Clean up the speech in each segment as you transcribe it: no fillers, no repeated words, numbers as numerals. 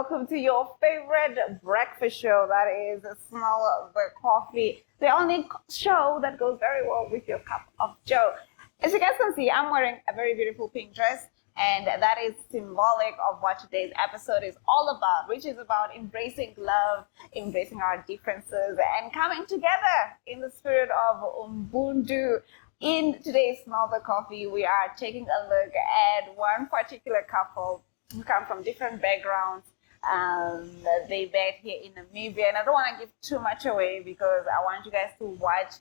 welcome to your favorite breakfast show, that is Smell the Coffee, the only show that goes very well with your cup of joe. As you guys can see, I'm wearing a very beautiful pink dress, and that is symbolic of what today's episode is all about, which is about embracing love, embracing our differences, and coming together in the spirit of Ubuntu. In today's Smell the Coffee, we are taking a look at one particular couple who come from different backgrounds. They met here in Namibia, and I don't want to give too much away because I want you guys to watch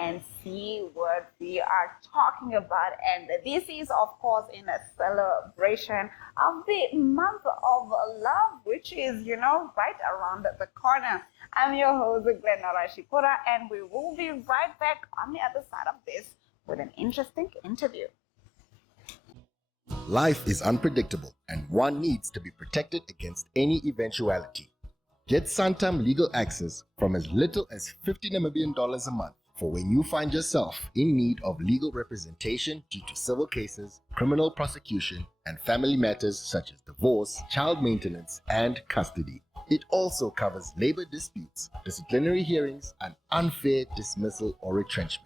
and see what we are talking about. And this is, of course, in a celebration of the month of love, which is, right around the corner. I'm your host, Glenora Shikura, and we will be right back on the other side of this with an interesting interview. Life is unpredictable, and one needs to be protected against any eventuality. Get Santam legal access from as little as 50 Namibian dollars a month for when you find yourself in need of legal representation due to civil cases, criminal prosecution, and family matters such as divorce, child maintenance, and custody. It also covers labor disputes, disciplinary hearings, and unfair dismissal or retrenchment.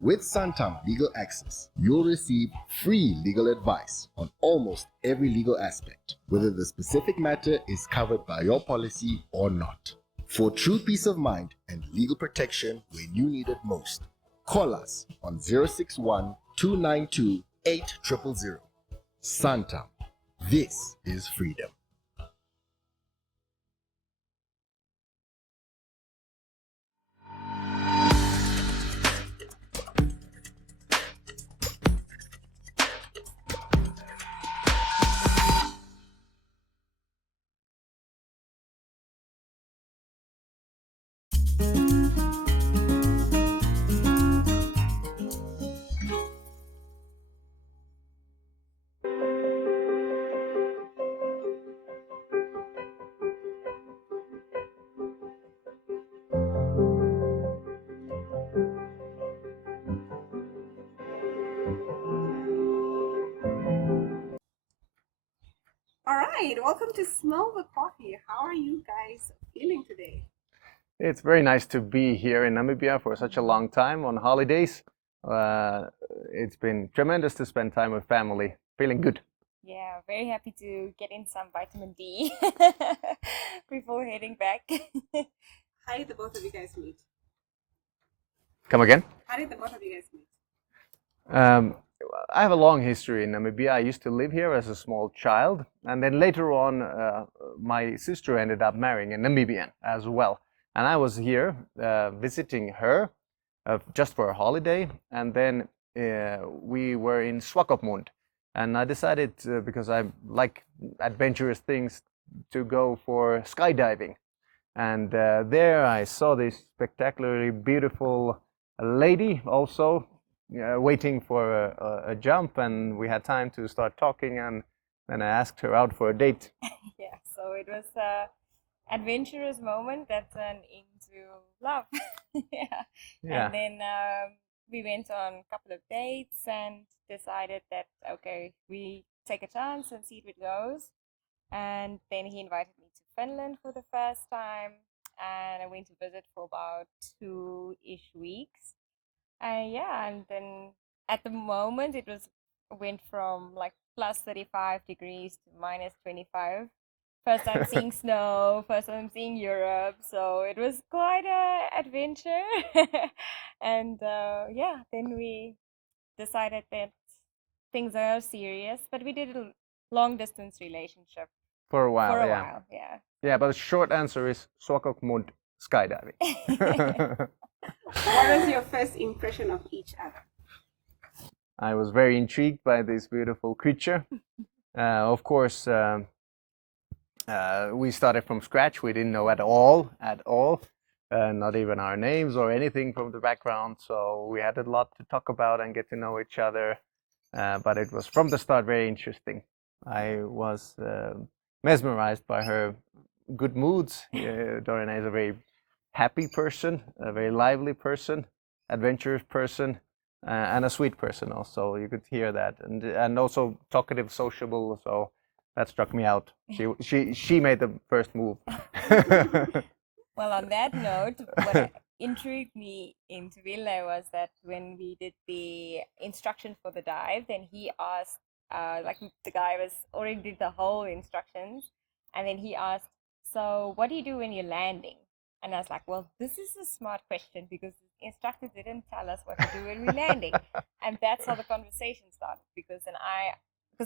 With Santam Legal Access, you'll receive free legal advice on almost every legal aspect, whether the specific matter is covered by your policy or not. For true peace of mind and legal protection when you need it most, call us on 061 292 8000. Santam. This is freedom. All right, welcome to Smell the Coffee. How are you guys feeling today? It's very nice to be here in Namibia for such a long time on holidays. It's been tremendous to spend time with family. Feeling good. Yeah, very happy to get in some vitamin D before heading back. How did the both of you guys meet? Come again? How did the both of you guys meet? I have a long history in Namibia. I used to live here as a small child, and then later on, my sister ended up marrying a Namibian as well. And I was here visiting her just for a holiday, and then we were in Swakopmund. And I decided, because I like adventurous things, to go for skydiving. And there I saw this spectacularly beautiful lady also waiting for a jump, and we had time to start talking, and then I asked her out for a date. Yeah, so it was an adventurous moment that turned into love. Yeah. And then we went on a couple of dates and decided that, okay, we take a chance and see if it goes. And then he invited me to Finland for the first time, and I went to visit for about 2-ish weeks. And then at the moment it went from like plus 35 degrees to minus 25. First time seeing snow, first time seeing Europe, so it was quite an adventure. And then we decided that things are serious, but we did a long distance relationship For a while, for a yeah. while, yeah. Yeah, but the short answer is Swakopmund skydiving. What was your first impression of each other? I was very intrigued by this beautiful creature. Of course, we started from scratch. We didn't know at all, not even our names or anything from the background. So we had a lot to talk about and get to know each other. But it was from the start very interesting. I was mesmerized by her good moods. Dorina is a very happy person, a very lively person, adventurous person, and a sweet person also. You could hear that, and also talkative, sociable. So that struck me out. She made the first move. Well, on that note, what intrigued me into Ville was that when we did the instructions for the dive, then he asked, like the guy was already did the whole instructions, and then he asked, "So what do you do when you're landing?" And I was like, "Well, this is a smart question because the instructor didn't tell us what to do when we're landing," and that's how the conversation started. Because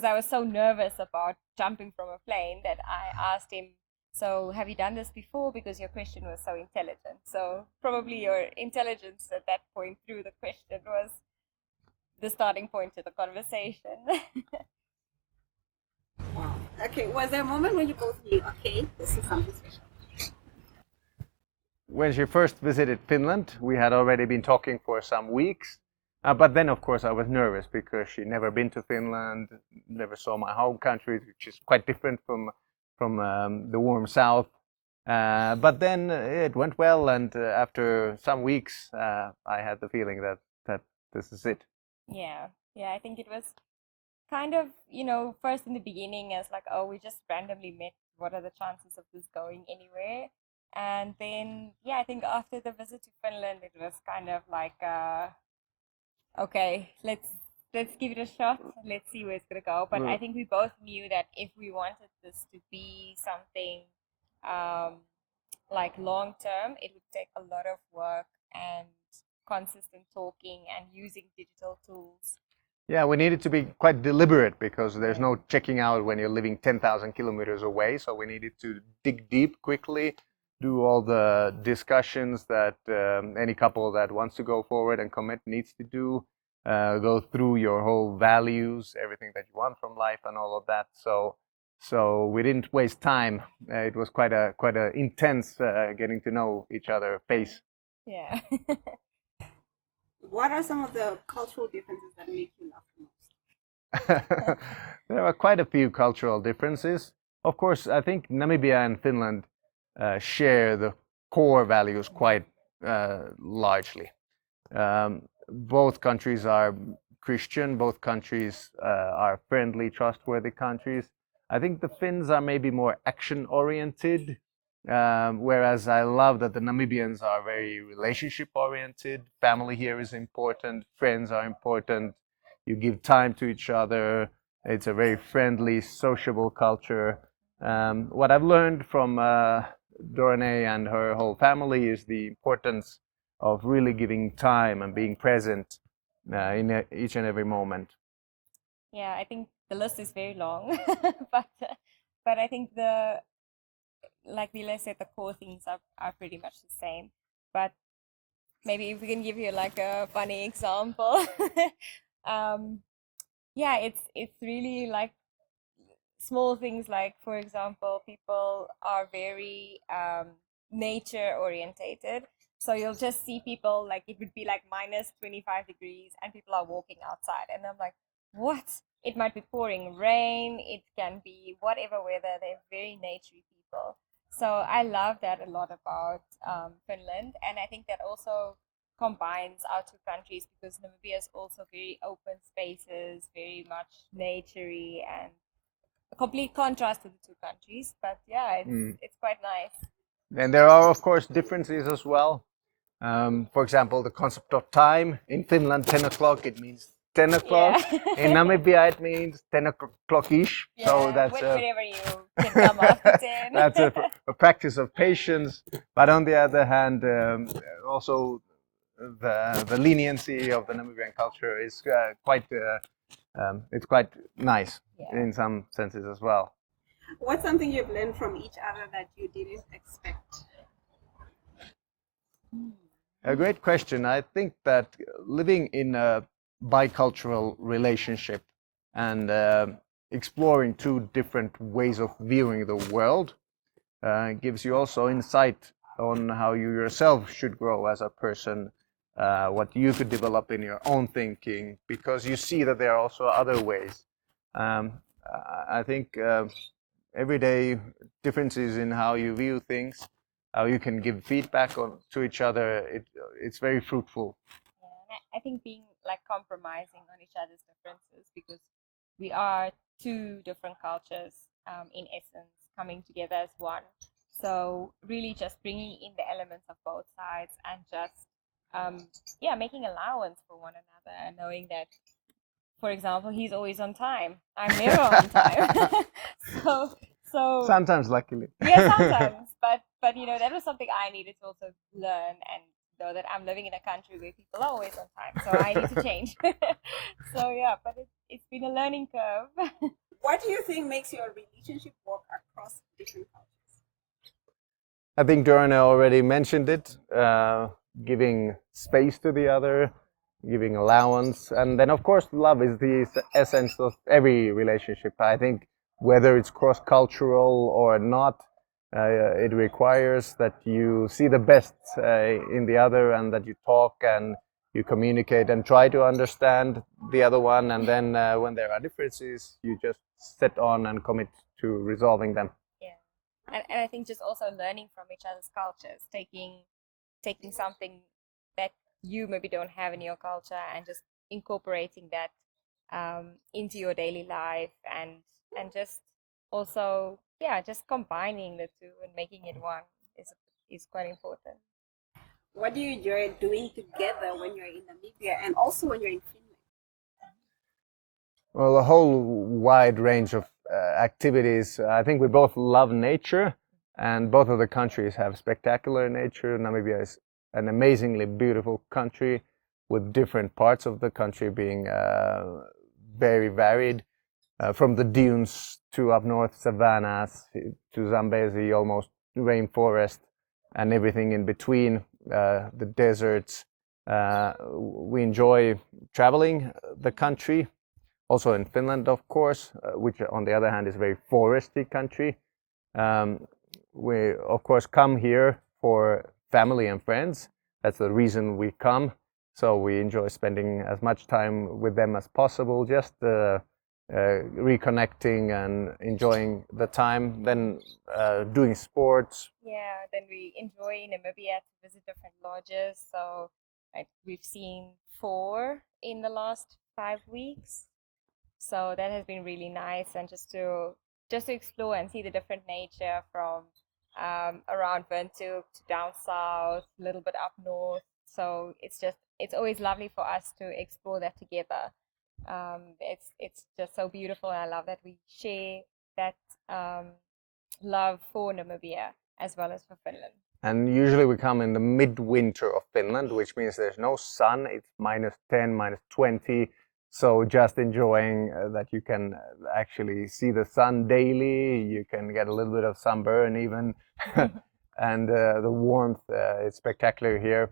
I was so nervous about jumping from a plane that I asked him, "So have you done this before?" Because your question was so intelligent. So probably your intelligence at that point through the question was the starting point to the conversation. Wow. Okay, was there a moment when you both knew, okay, this is something special? When she first visited Finland, we had already been talking for some weeks. But then, of course, I was nervous because she'd never been to Finland, never saw my home country, which is quite different from the warm south. But then it went well, and after some weeks, I had the feeling that this is it. Yeah, I think it was kind of, first in the beginning as like, oh, we just randomly met. What are the chances of this going anywhere? And then, I think after the visit to Finland, it was kind of like, okay, let's give it a shot. Let's see where it's gonna go. But I think we both knew that if we wanted this to be something like long term, it would take a lot of work and consistent talking and using digital tools. Yeah, we needed to be quite deliberate because there's no checking out when you're living 10,000 kilometers away. So we needed to dig deep quickly, do all the discussions that any couple that wants to go forward and commit needs to do, go through your whole values, everything that you want from life and all of that. So we didn't waste time. It was quite a intense getting to know each other face. Yeah. What are some of the cultural differences that make you laugh the most? There are quite a few cultural differences. Of course, I think Namibia and Finland share the core values quite largely. Both countries are Christian, both countries are friendly, trustworthy countries. I think the Finns are maybe more action-oriented, whereas I love that the Namibians are very relationship-oriented. Family here is important, friends are important, you give time to each other. It's a very friendly, sociable culture. What I've learned from Dorne and her whole family is the importance of really giving time and being present in each and every moment. Yeah, I think the list is very long, but I think like Ville said, the core things are pretty much the same. But maybe if we can give you like a funny example, it's really like small things. Like for example, people are very nature orientated. So you'll just see people like it would be like minus 25 degrees and people are walking outside, and I'm like, what? It might be pouring rain, it can be whatever weather. They're very naturey people. So I love that a lot about Finland, and I think that also combines our two countries because Namibia is also very open spaces, very much naturey, and a complete contrast to the two countries. But yeah, it's quite nice. And there are, of course, differences as well. For example, the concept of time. In Finland, 10 o'clock, it means 10 o'clock. Yeah. In Namibia, it means 10 o'clock-ish. Yeah, so that's whenever you can come after 10. that's a practice of patience. But on the other hand, also the leniency of the Namibian culture is it's quite nice in some senses as well. What's something you've learned from each other that you didn't expect? A great question. I think that living in a bicultural relationship and exploring two different ways of viewing the world gives you also insight on how you yourself should grow as a person, what you could develop in your own thinking, because you see that there are also other ways. I think everyday differences in how you view things, how you can give feedback to each other, it's very fruitful. Yeah, and I think being like compromising on each other's differences because we are two different cultures. in essence, coming together as one. So really just bringing in the elements of both sides and just, making allowance for one another and knowing that, for example, he's always on time. I'm never on time. so Sometimes, luckily. yeah, sometimes. But that was something I needed to also learn and know that I'm living in a country where people are always on time. So I need to change. So yeah, but it's been a learning curve. What do you think makes your relationship work across different cultures? I think Dorna already mentioned it, giving space to the other, giving allowance. And then, of course, love is the essence of every relationship. I think whether it's cross-cultural or not, it requires that you see the best in the other and that you talk and you communicate and try to understand the other one. And then when there are differences, you just set on and commit to resolving them. Yeah. And I think just also learning from each other's cultures, taking something that you maybe don't have in your culture and just incorporating that into your daily life and just also just combining the two and making it one is quite important. What do you enjoy doing together when you're in Namibia and also when you're in Finland? Well, a whole wide range of activities. I think we both love nature, and both of the countries have spectacular nature. Namibia is an amazingly beautiful country with different parts of the country being very varied, from the dunes to up north savannas to Zambezi, almost rainforest, and everything in between, the deserts. We enjoy traveling the country, also in Finland, of course, which on the other hand is a very foresty country. We, of course, come here for family and friends. That's the reason we come. So we enjoy spending as much time with them as possible, just reconnecting and enjoying the time. Then doing sports. Yeah, then we enjoy Namibia to visit different lodges. So we've seen 4 in the last 5 weeks. So that has been really nice, and just to explore and see the different nature from around Windhoek to down south, a little bit up north. So it's always lovely for us to explore that together. It's just so beautiful, and I love that we share that love for Namibia as well as for Finland. And usually we come in the midwinter of Finland, which means there's no sun. It's -10, -20. So just enjoying that you can actually see the sun daily. You can get a little bit of sunburn even. And the warmth, it's spectacular here.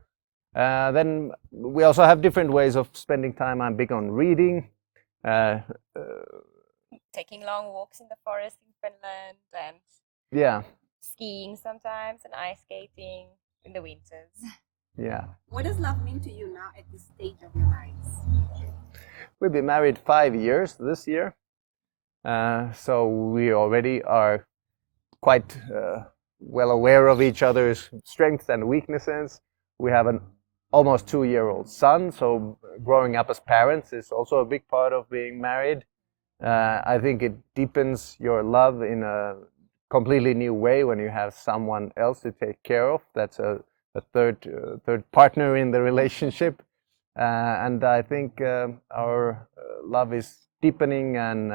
Then we also have different ways of spending time. I'm big on reading. Taking long walks in the forest in Finland and skiing sometimes and ice skating in the winters. Yeah. What does love mean to you now at this stage of your lives? We've been married 5 years this year. So we already are quite well aware of each other's strengths and weaknesses. We have an almost 2-year-old son, so growing up as parents is also a big part of being married. I think it deepens your love in a completely new way when you have someone else to take care of. That's a third partner in the relationship. And I think our love is deepening and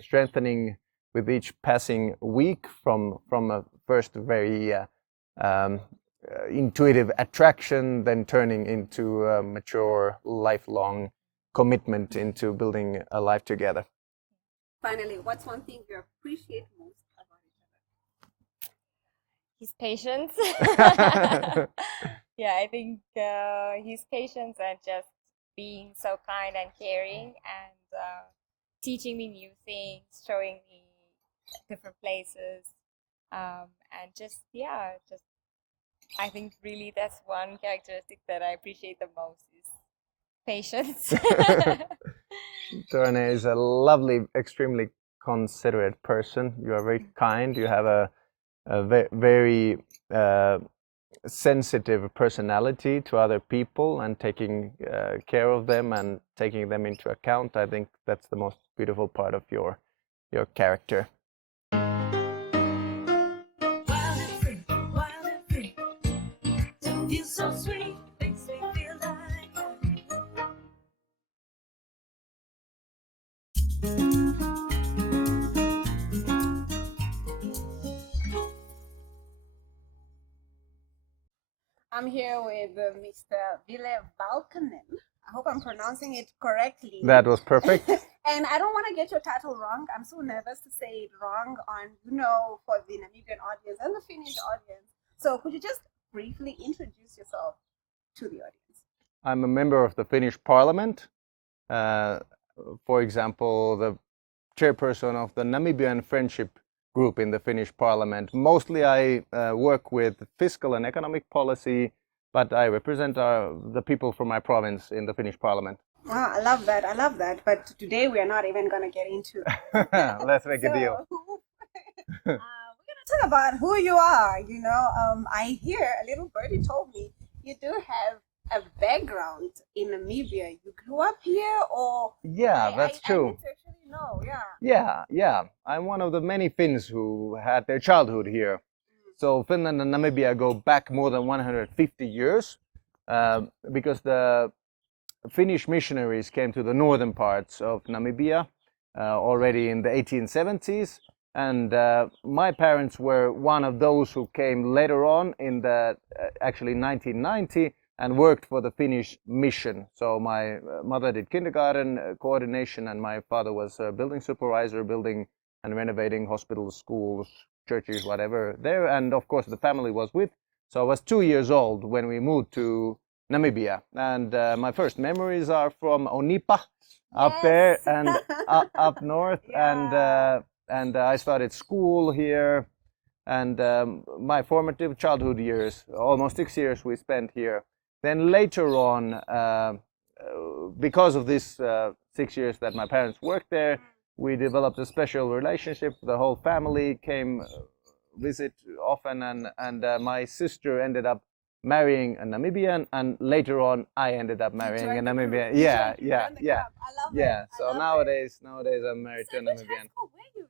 strengthening with each passing week, from a first very intuitive attraction, then turning into a mature, lifelong commitment into building a life together. Finally, what's one thing you appreciate most about each other? His patience. Yeah, I think his patience and just being so kind and caring and teaching me new things, showing me different places, and just I think really that's one characteristic that I appreciate the most is patience. Dorne is a lovely, extremely considerate person. You are very kind. You have a very sensitive personality to other people and taking care of them and taking them into account. I think that's the most beautiful part of your character. I'm here with Mr. Ville Valkonen. I hope I'm pronouncing it correctly. That was perfect. And I don't want to get your title wrong. I'm so nervous to say it wrong for the Namibian audience and the Finnish audience. So could you just briefly introduce yourself to the audience? I'm a member of the Finnish Parliament. For example, the chairperson of the Namibian Friendship Group in the Finnish Parliament. Mostly I work with fiscal and economic policy, but I represent the people from my province in the Finnish Parliament. Wow, I love that. I love that. But today we are not even going to get into that. Let's make a deal. We're going to talk about who you are. I hear a little birdie told me you do have a background in Namibia. You grew up here, or that's true. I need to actually know. Yeah. I'm one of the many Finns who had their childhood here. So Finland and Namibia go back more than 150 years because the Finnish missionaries came to the northern parts of Namibia already in the 1870s, and my parents were one of those who came later on in the actually 1990 and worked for the Finnish mission. So my mother did kindergarten coordination, and my father was a building supervisor, building and renovating hospitals, schools, churches, whatever there. And of course the family was with. So I was 2 years old when we moved to Namibia, and my first memories are from Onipa, up there and up north. And I started school here, and my formative childhood years, almost 6 years we spent here. Then later on, because of this 6 years that my parents worked there, we developed a special relationship. The whole family came visit often, and my sister ended up marrying a Namibian, and later on I ended up marrying a Namibian. Yeah. I love it. So nowadays I'm married to a Namibian. Which high school were you in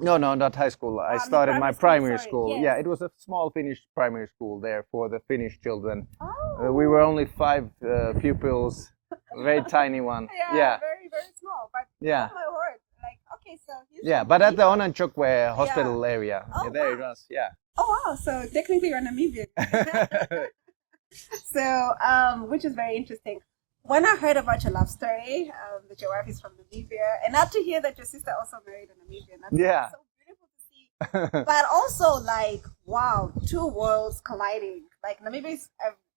Namibia? No, not high school. I started my primary primary school, school. sorry, Yeah, yes. it was a small Finnish primary school there for the Finnish children. Oh. We were only 5 pupils, very tiny one. Yeah, very, very small. But Yeah. oh my word, okay, so Yeah, but at the Onanchokwe hospital area. Oh, There wow. it was, yeah. Oh wow, so technically you're Namibian. So, which is very interesting. When I heard about your love story, that your wife is from Namibia, and now to hear that your sister also married a Namibian, that's so beautiful to see. But also, wow, two worlds colliding. Namibia is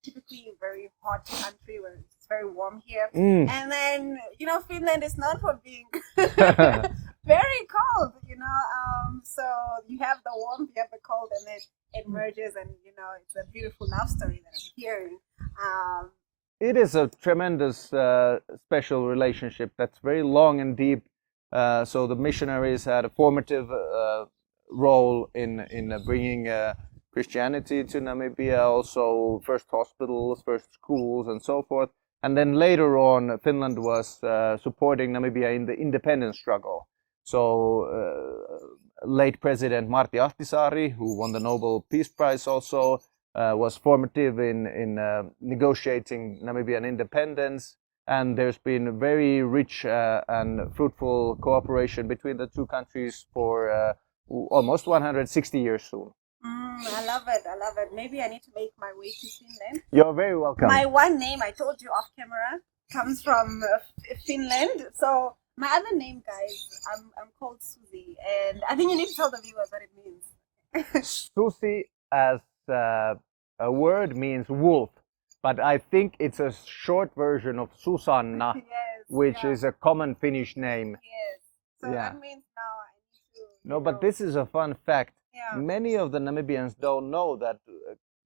typically a very hot country where it's very warm here. And then, Finland is known for being very cold, so you have the warmth, you have the cold, and then it merges, and it's a beautiful love story that I'm hearing. It is a tremendous special relationship that's very long and deep. So the missionaries had a formative role in bringing Christianity to Namibia, also first hospitals, first schools, and so forth. And then later on, Finland was supporting Namibia in the independence struggle. So late President Martti Ahtisaari, who won the Nobel Peace Prize also, was formative in negotiating Namibian independence. And there's been very rich and fruitful cooperation between the two countries for almost 160 years soon. I love it. I love it. Maybe I need to make my way to Finland. You're very welcome. My one name, I told you off camera, comes from Finland. So my other name, guys, I'm called Susie, and I think you need to tell the viewers what it means. Susi as a word means wolf, but I think it's a short version of Susanna, Yes, which is a common Finnish name. Yes. So Yeah. that means now I need to. No, but this is a fun fact. Yeah. Many of the Namibians don't know that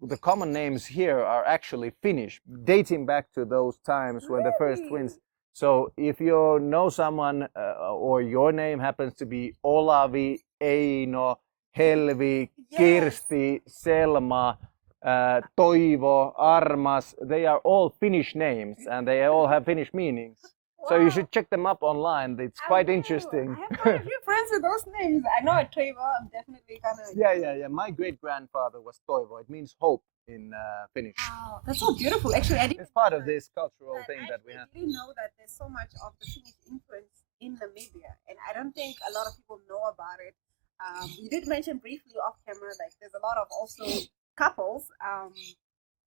the common names here are actually Finnish, dating back to those times when the first Really? twins. So if you know someone or your name happens to be Olavi, Eino, Helvi, Yes. Kirsti, Selma, Toivo, Armas, they are all Finnish names and they all have Finnish meanings. So you Wow. should check them up online. It's I quite will. interesting. I have quite a few friends with those names. I know a Trevor. I'm definitely gonna. Yeah. My great grandfather was Toivo. It means hope in Finnish. Wow, that's so beautiful. Actually, I didn't. It's part of this cultural I thing that we have. didn't know that there's so much of the Finnish influence in Namibia, and I don't think a lot of people know about it. You did mention briefly off camera, like there's a lot of also couples.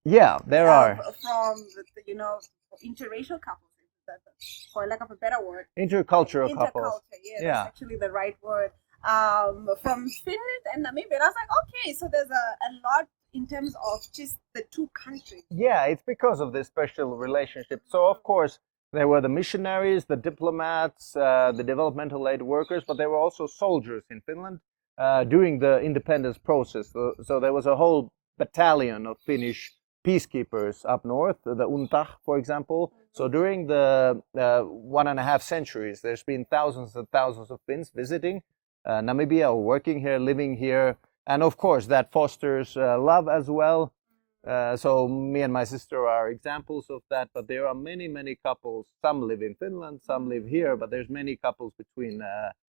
Yeah, there are from interracial couples, for lack of a better word. intercultural couples. Interculture, yeah, Yeah. that's actually the right word. From Finland and Namibia, and I was like, okay, so there's a lot in terms of just the two countries. Yeah, it's because of this special relationship. So of course there were the missionaries, the diplomats, the developmental aid workers, but there were also soldiers in Finland during the independence process. So there was a whole battalion of Finnish peacekeepers up north, the UNTAH, for example. So during the 1.5 centuries, there's been thousands and thousands of Finns visiting Namibia, or working here, living here, and of course that fosters love as well. So me and my sister are examples of that, but there are many couples. Some live in Finland, some live here, but there's many couples between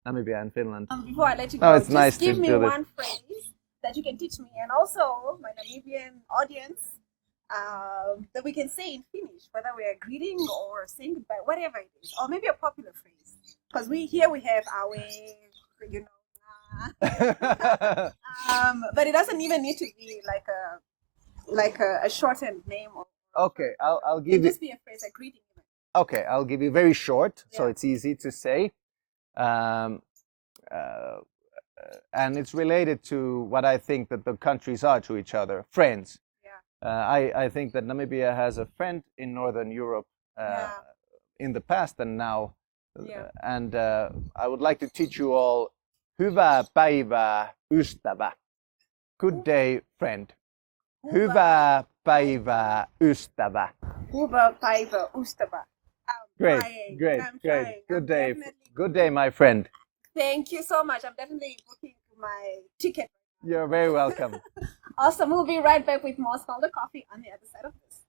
Namibia and Finland. Before I let you Oh, go, it's just nice to give me do this. one phrase that you can teach me, and also my Namibian audience, that we can say in Finnish, whether we are greeting or saying goodbye, whatever it is, or maybe a popular phrase. Because we have our, but it doesn't even need to be like a shortened name. Okay, I'll It give can you. just be a phrase, a greeting. Okay, I'll give you very short, so Yeah. it's easy to say. And it's related to what I think that the countries are to each other, friends. Yeah. I think that Namibia has a friend in Northern Europe Yeah. in the past and now. Yeah. And I would like to teach you all, hyvää päivää, ystävä. Good day, friend. Hyvää päivää, ystävä. Hyvää päivää, ystävä. Great, Trying. great, I'm great. trying. Good I'm day, definitely- good day, my friend. Thank you so much. I'm definitely booking my ticket. You're very welcome. Awesome. We'll be right back with more Smell the Coffee on the other side of this.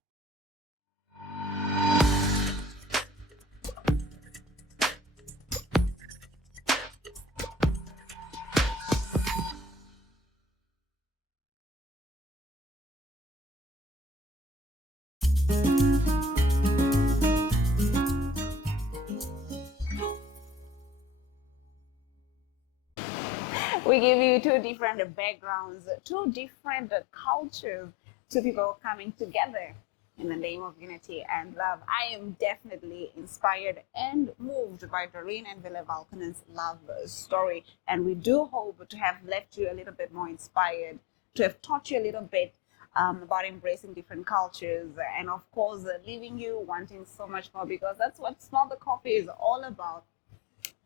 We give you two different backgrounds, two different cultures, two people coming together in the name of unity and love. I am definitely inspired and moved by Doreen and Ville Valkonen's love story. And we do hope to have left you a little bit more inspired, to have taught you a little bit about embracing different cultures, and of course, leaving you wanting so much more, because that's what Smell the Coffee is all about.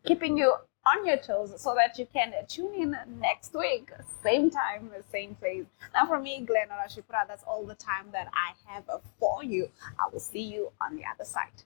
Keeping you on your toes so that you can tune in next week, same time, same place. Now, for me, Glenn Orashipura, that's all the time that I have for you. I will see you on the other side.